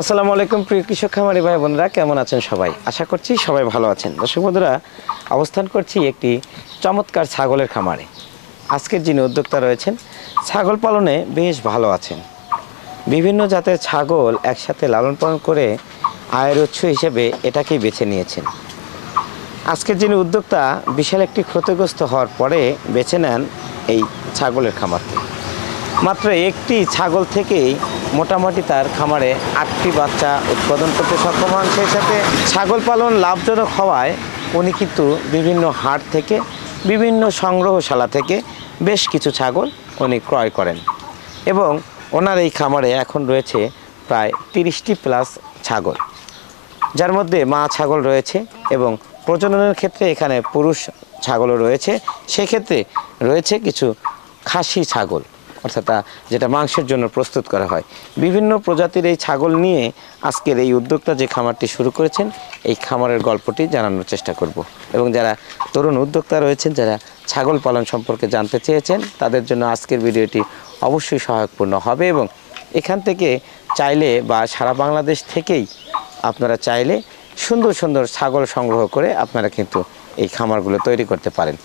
আসসালামু আলাইকুম প্রিয় কৃষক খামারি ভাই বোনেরা, কেমন আছেন সবাই? আশা করছি সবাই ভালো আছেন। দর্শক বন্ধুরা, অবস্থান করছি একটি চমৎকার ছাগলের খামারে। আজকের যিনি উদ্যোক্তা রয়েছেন, ছাগল পালনে বেশ ভালো আছেন। বিভিন্ন জাতের ছাগল একসাথে লালন পালন করে আয়ের উৎস হিসেবে এটাকেই বেছে নিয়েছেন। আজকের যিনি উদ্যোক্তা বিশাল একটি ক্ষতিগ্রস্ত হওয়ার পরে বেছে নেন এই ছাগলের খামারকে। মাত্র একটি ছাগল থেকেই মোটামুটি তার খামারে 8টি বাচ্চা উৎপাদন করতে সক্ষম হন। সেই সাথে ছাগল পালন লাভজনক হওয়ায় উনি কিন্তু বিভিন্ন হাট থেকে, বিভিন্ন সংগ্রহশালা থেকে বেশ কিছু ছাগল উনি ক্রয় করেন এবং ওনার এই খামারে এখন রয়েছে প্রায় 30টি প্লাস ছাগল, যার মধ্যে মা ছাগল রয়েছে এবং প্রজননের ক্ষেত্রে এখানে পুরুষ ছাগলও রয়েছে। সেক্ষেত্রে রয়েছে কিছু খাসি ছাগল, অর্থাৎ যেটা মাংসের জন্য প্রস্তুত করা হয়। বিভিন্ন প্রজাতির এই ছাগল নিয়ে আজকের এই উদ্যোক্তা যে খামারটি শুরু করেছেন, এই খামারের গল্পটি জানানোর চেষ্টা করব এবং যারা তরুণ উদ্যোক্তা রয়েছেন, যারা ছাগল পালন সম্পর্কে জানতে চেয়েছেন, তাদের জন্য আজকের ভিডিওটি অবশ্যই সহায়কপূর্ণ হবে এবং এখান থেকে চাইলে বা সারা বাংলাদেশ থেকেই আপনারা চাইলে সুন্দর সুন্দর ছাগল সংগ্রহ করে আপনারা কিন্তু এই খামারগুলো তৈরি করতে পারেন।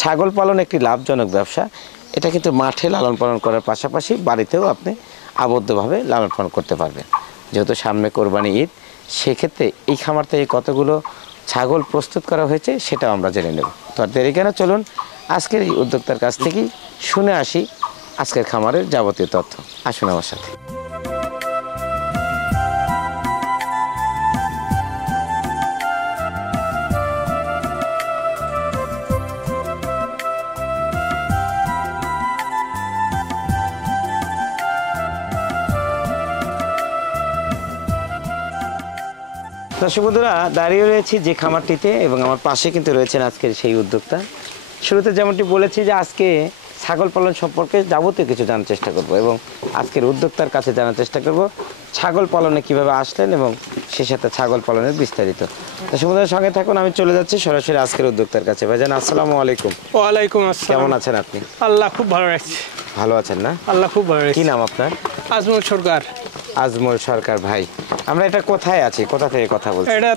ছাগল পালন একটি লাভজনক ব্যবসা। এটা কিন্তু মাঠে লালন পালন করার পাশাপাশি বাড়িতেও আপনি আবদ্ধভাবে লালন পালন করতে পারবেন। যেহেতু সামনে কোরবানি ঈদ, সেক্ষেত্রে এই খামার থেকে কতগুলো ছাগল প্রস্তুত করা হয়েছে সেটাও আমরা জেনে নেব। তো আর দেরি কেন, চলুন আজকের এই উদ্যোক্তার কাছ থেকেই শুনে আসি আজকের খামারের যাবতীয় তথ্য। আসুন আমার সাথে। দর্শক বন্ধুরা, দাঁড়িয়ে রয়েছি যে খামারটিতে এবং আমার পাশে কিন্তু রয়েছেন আজকের সেই উদ্যোক্তা। শুরুতে যেমনটি বলেছি যে আজকে ছাগল পালন সম্পর্কে যাবতীয় কিছু জানার চেষ্টা করব এবং আজকের উদ্যোক্তার কাছে জানার চেষ্টা করব ছাগল পালনে কিভাবে আসলেন এবং সেই সাথে ছাগল পালনের বিস্তারিত। দর্শক বন্ধুরা, সঙ্গে থাকুন, আমি চলে যাচ্ছি সরাসরি আজকের উদ্যোক্তার কাছে। ভাইজান আসসালামু আলাইকুম। ওয়ালাইকুম আসসালাম। কেমন আছেন আপনি? আল্লাহ খুব ভালো রাখছে। ভালো আছেন না? আল্লাহ খুব ভালো রাখছে। কি নাম আপনার? আজমল সরকার। আজমল সরকার ভাই, আমরা এটা কোথায় আছি, কোথা থেকে কথা বলছি? এটা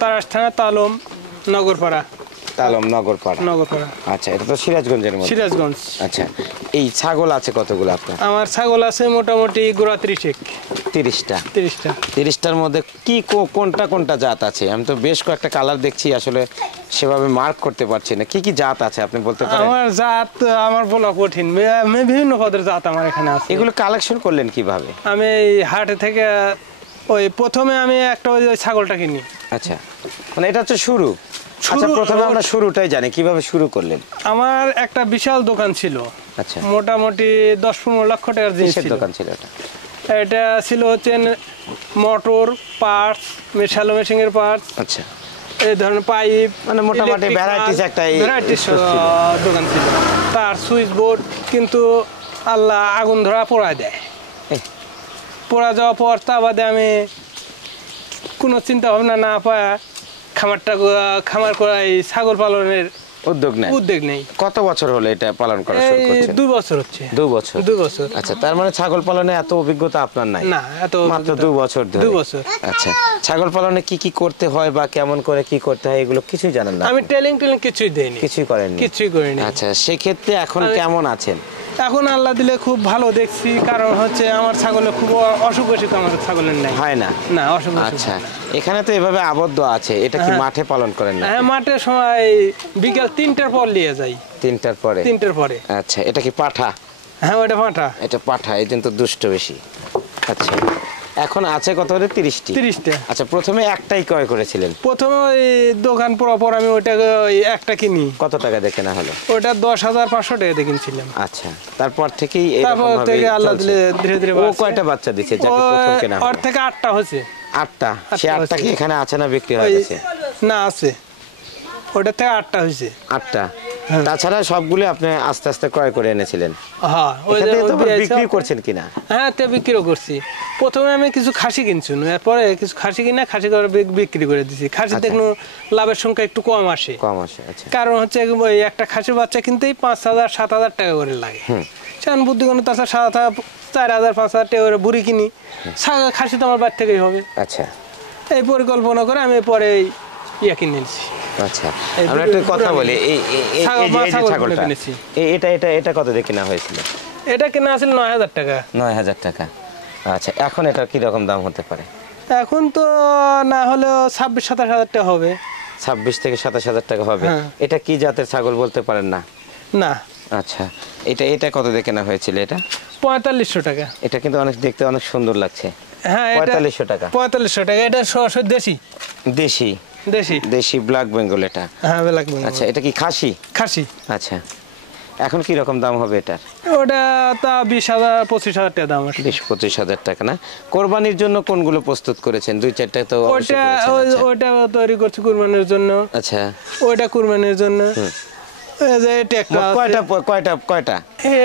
তারাস থানা তালম নগরপাড়া। তালম নগরপাড়া। নগরপাড়া। আচ্ছা, এটা তো সিরাজগঞ্জের মধ্যে। সিরাজগঞ্জ। আচ্ছা, এই ছাগল আছে কতগুলো আপনার? আমার ছাগল আছে মোটামুটি গোড়া 30। 30টা। 30টা। 30টার মধ্যে কি কোনটা কোনটা জাত আছে? আমি তো বেশ কয়েকটা কালার দেখছি, আসলে সেভাবে মার্ক করতে পারছি না। কি কি জাত আছে আপনি বলতে পারেন? আমার জাত আমার বলা কঠিন, বিভিন্ন পদের জাত আমার এখানে আছে। এগুলো কালেকশন করলেন কিভাবে? আমি হাটে থেকে ওই প্রথমে আমি একটা ওই ছাগলটা কিনি। আচ্ছা, মানে এটা হচ্ছে শুরু। আচ্ছা, প্রথমে আমরা শুরুটাই জানি, কিভাবে শুরু করলেন? আমার একটা বিশাল দোকান ছিল। আচ্ছা, মোটামুটি 10-15 লক্ষ টাকার জিনিস ছিল। দোকান ছিল এটা? এটা ছিল হচ্ছে মোটর পার্টস, শ্যালো মেশিনের পার্টস। আচ্ছা, এই ধরনের পাইপ, মানে মোটামুটি ভ্যারাইটিস একটা ভ্যারাইটিস দোকান ছিল। তার সুইচ বোর্ড কিন্তু আল্লাহ আগুন ধরা পোড়া দেয়। পোড়া যাওয়ার পর তা বাদে আমি কোনো চিন্তা ভাবনা না পায় খামার করা এই ছাগল পালনের উদ্যোগ নেই। কত বছর হলো এটা পালন করা শুরু করছেন? 2 বছর হচ্ছে। 2 বছর? 2 বছর। আচ্ছা, তার মানে ছাগল পালনে এত অভিজ্ঞতা আপনার নাই? না, এত মাত্র 2 বছর ধরে? 2 বছর। আচ্ছা, ছাগল পালনে কি কি করতে হয় বা কেমন করে কি করতে হয় এগুলো কিছুই জানেন না? আমি ট্রেনিং কিছুই দেইনি। কিছুই করেননি? কিছুই করিনি। আচ্ছা, সেক্ষেত্রে এখন কেমন আছেন? এখন আল্লাহ দিলে খুব ভালো দেখছি, কারণ হচ্ছে আমার ছাগলের খুব অসুখ বিসুখ আমার ছাগলের নাই। হয় না? না, অসুখ। আচ্ছা, এখানে তো এভাবে আবদ্ধ আছে, এটা কি মাঠে পালন করেন না? হ্যাঁ, মাঠে সময় বিকাল 3টার পর নিয়ে যাই। 3টার পরে? 3টার পরে। আচ্ছা, এটা কি পাঠা? হ্যাঁ, ওটা পাঠা। এটা পাঠা, এই জন্য তো দুষ্ট বেশি। আচ্ছা, এখন আছে কত করে? 30টি? 30টা। আচ্ছা, প্রথমে একটাই ক্রয় করেছিলেন? প্রথমে ওই দোকান পর আমি ওইটা একটা কিনি। কত টাকা দিয়ে কেনা হলো? ওটা 10,500 টাকা দিয়ে কিনছিলাম। আচ্ছা, তারপর থেকেই তারপর থেকে আল্লাহ দিলে ধীরে ধীরে। ও কয়টা বাচ্চা দিচ্ছে যাকে প্রথম কেনা হলো? ওর থেকে 8টা হচ্ছে। 8টা? সে 8টা কি এখানে আছে না বিক্রি হয়ে গেছে? না, আছে। ওটা থেকে 8টা হয়েছে। 8টা? তাছাড়া সবগুলো আপনি আস্তে আস্তে ক্রয় করে এনেছিলেন? হ্যাঁ, ওই বিক্রি করছেন কিনা? হ্যাঁ, তে বিক্রিও করছি। প্রথমে আমি কিছু খাসি কিনছি, এরপরে কিছু খাসি কিনা খাসি করে বিক্রি করে দিছি। খাসি দেখুন লাভের সংখ্যা একটু কম আসে। আচ্ছা, কারণ হচ্ছে একটা খাসির বাচ্চা কিনতেই 5,000-7,000 টাকা করে লাগে। সেখানে বুদ্ধি কোনো তাছাড়া 4,000 5,000 টাকা করে বুড়ি কিনি, খাসি তো আমার বাড়ি থেকেই হবে। আচ্ছা এই পরিকল্পনা করে আমি পরে ইয়া কিনে নিয়েছি। আচ্ছা, এই আমরা একটু দুটো কথা আমি বলি। এই যে ছাগল ছাগলটা, কিনেছি। এটা এটা এটা কত দিয়ে কেনা হয়েছিল? এটা কেনা আছিল 9,000 টাকা। 9,000 টাকা। আচ্ছা, এখন এটা কি রকম দাম হতে পারে? এখন তো না হলেও 26-27 হাজার টাকা হবে। 26 থেকে 27,000 টাকা হবে। হ্যাঁ। এটা কি জাতের ছাগল বলতে পারেন না? না, আচ্ছা, এটা এটা কত দিয়ে কেনা হয়েছিল? এটা 4500 টাকা। এটা কিন্তু অনেক দেখতে অনেক সুন্দর লাগছে। হ্যাঁ, এটা 4500 টাকা। 4500 টাকা। এটা সরাসরি দেশি দেশি দেশি দেশি ব্ল্যাক বেঙ্গল এটা। হ্যাঁ, লাগবে। আচ্ছা, এটা কি খাসি? খাসি। আচ্ছা, এখন কি রকম দাম হবে এটার? ওটা তা 20,000-25,000 টাকা দাম আছে। 20-25,000 টাকা না? কোরবানির জন্য কোনগুলো প্রস্তুত করেছেন? 2-4টা তো অবশ্যই ওটা করেছেন। আচ্ছা। ওটা তৈরি করছি কুরবানির জন্য। আচ্ছা, ওটা কুরবানির জন্য। এই যে এটা একটা মোট কয়টা?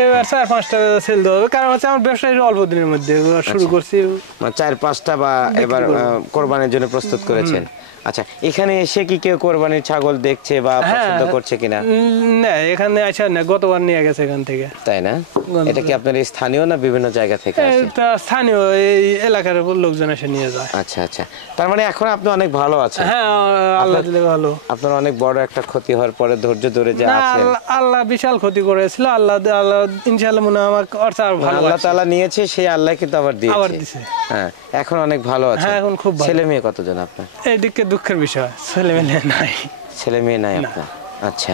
এবার 4-5টা সেল দেওয়া হবে, কারণ হচ্ছে আমার ব্যবসায়ী অল্প দিনের মধ্যে শুরু করছি। মানে 4-5টা বা এবার কোরবানির জন্য প্রস্তুত করেছেন। আচ্ছা, এখানে এসে কি কেউ কোরবানির ছাগল দেখছে বা পছন্দ করছে কিনা? না, এখানে আসা না, গতবার নিয়ে গেছে এখান থেকে। তাই না? এটা কি আপনার স্থানীয় না বিভিন্ন জায়গা থেকে আসে? এটা স্থানীয় এই এলাকার লোকজন এসে নিয়ে যায়। আচ্ছা আচ্ছা, তার মানে এখন আপনি অনেক ভালো আছেন। হ্যাঁ, আল্লাহ দিলে ভালো। আপনার অনেক বড় একটা ক্ষতি হওয়ার পরে ধৈর্য ধরে যে না, আছেন, আল্লাহ বিশাল ক্ষতি করেছিল। আল্লাহ ইনশাআল্লাহ মনে হয় আমাকে আর ভালো আল্লাহ তাআলা নিয়েছে, সেই আল্লাহ কিন্তু আবার আবার দিয়েছে। দিছে। হ্যাঁ, এখন অনেক ভালো আছে। হ্যাঁ, এখন খুব ভালো। ছেলে মেয়ে কতজন আপনার? এইদিকে দুঃখের বিষয়, ছেলে মেয়ে নাই। ছেলে মেয়ে নাই আপনার? আচ্ছা,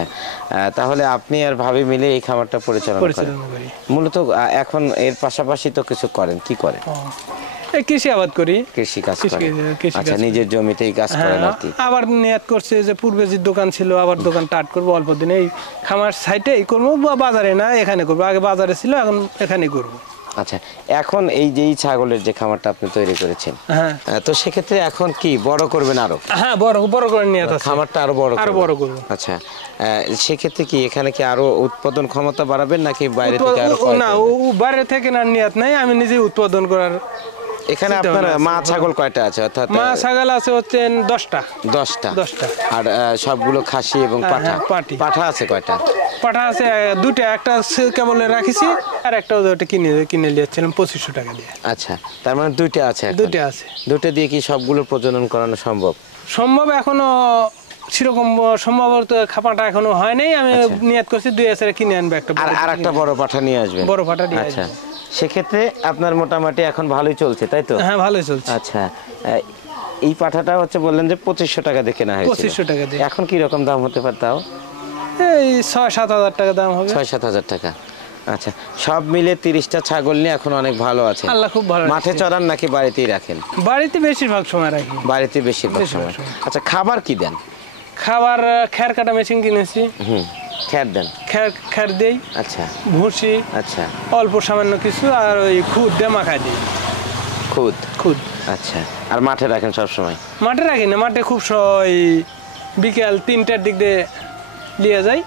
তাহলে আপনি আর ভাবি মিলে এই খামারটা পরিচালনা করেন। পরিচালনা করি। মূলত এখন এর পাশাপাশি তো কিছু করেন, কি করেন? এই কৃষি আবাদ করি। কৃষি কাজ কৃষি- করেন? কৃষি আচ্ছা, কাজ করি। নিজের জমিতেই কাজ হ্যাঁ, করেন আর কি। আবার নিয়াত করছে যে পূর্বে যে দোকান ছিল আবার দোকান স্টার্ট করবো অল্প দিনে, এই খামার সাইটে এই করবো, বা বাজারে না এখানে করবো। আগে বাজারে ছিল, এখন এখানেই করবো। আচ্ছা, এখন এই যে এই ছাগলের যে খামারটা আপনি তৈরি করেছেন, হ্যাঁ তো সেক্ষেত্রে এখন কি বড় করবেন আরো? হ্যাঁ, বড় করে নিয়ে আছে। খামারটা আরো বড় আরো করবেন? বড় করবো। আচ্ছা, সেক্ষেত্রে কি এখানে কি আরো উৎপাদন ক্ষমতা বাড়াবেন নাকি বাইরে থেকে আরো ক্রয় না, করবেন? ও বাইরে থেকে না নিয়াত নাই, আমি নিজে উৎপাদন করার। এখানে চিন্তা আপনার ভাবনা আছে। মা ছাগল কয়টা আছে? অর্থাৎ মা ছাগল আছে হচ্ছে 10টা। 10টা। 10টা। আর সবগুলো খাসি এবং হ্যাঁ, পাঠা? হ্যাঁ, পাটি। পাঠা আছে কয়টা? পাঠা আছে 2টা, একটা কেবল রাখিছি, আর একটা ওটা কিনে নিয়েছিলাম 2500 টাকা দিয়ে। আচ্ছা, তার মানে 2টা আছে এখন? 2টা আছে। 2টা দিয়ে কি সবগুলো প্রজনন করানো সম্ভব? সম্ভব এখনো সেরকম সম্ভবত খাপাটা এখনো হয় নাই। আমি নিয়ত করছি 2 কিনে আনবো একটা। আর একটা বড় পাঠা নিয়ে আসবেন? বড় পাঠা নিয়ে আচ্ছা, আসবো। সেক্ষেত্রে আপনার মোটামুটি এখন ভালোই চলছে, তাই তো? হ্যাঁ, ভালোই চলছে। আচ্ছা, এই পাঠাটা হচ্ছে বললেন যে 2500 টাকা দিয়ে কেনা হয়েছিল। 2500 টাকা দিয়ে। এখন কি রকম দাম হতে পারে তাও? এই 6-7 হাজার টাকা দাম হবে। 6-7 হাজার টাকা। আচ্ছা, সব মিলে 30টা ছাগল নিয়ে এখন অনেক ভালো আছে। আল্লাহ খুব ভালো মাঠে রাখছে। চড়ান নাকি বাড়িতেই রাখেন? বাড়িতে বেশিরভাগ সময় রাখি। বাড়িতে বেশিরভাগ সময়। সময়। আচ্ছা, খাবার কি দেন? খাবার খ্যার কাটা মেশিন কিনেছি, খ্যার দেন? খ্যার দেই, আচ্ছা ভুসি, আচ্ছা, অল্প সামান্য কিছু, আর ওই খুদ দিয়ে মাখাই দিই। খুদ। আচ্ছা, আর মাঠে রাখেন সব সময়? মাঠে রাখি না, মাঠে খুব ওই বিকেল 3টার দিক দিয়ে নিয়ে যাই।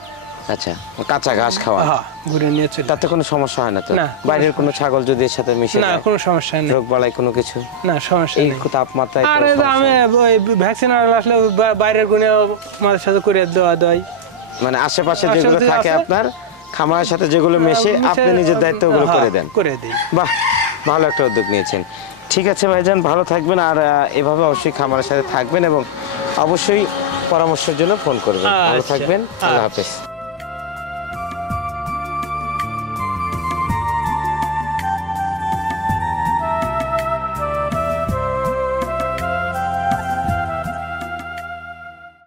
আচ্ছা, কাঁচা ঘাস খাওয়া? হ্যাঁ, ঘুরে নিয়ে চলে। তাতে কোনো সমস্যা হয় না তো? না, বাইরের কোনো ছাগল যদি এর সাথে মিশে না, যায়, কোনো সমস্যা নেই। রোগ বালাই কোনো কিছু? না, সমস্যা এই নেই। তাপমাত্রায় আর কোনো এই যে সমস্যা আমি নেই? ওই ভ্যাকসিন আসলে বাইরের গুণে মাঝে সাথে করে দেওয়া দেয়। মানে আশেপাশে যেগুলো আশেপাশে থাকে আছে। আপনার খামারের সাথে যেগুলো মেশে আপনি নিজের দায়িত্ব ওগুলো করে দেন? করে দিই। বাহ, ভালো একটা উদ্যোগ নিয়েছেন। ঠিক আছে ভাইজান, ভালো থাকবেন। আর এভাবে অবশ্যই খামারের সাথে থাকবেন এবং অবশ্যই পরামর্শের জন্য ফোন করবেন। ভালো আচ্ছা। থাকবেন। আল্লাহ হাফেজ।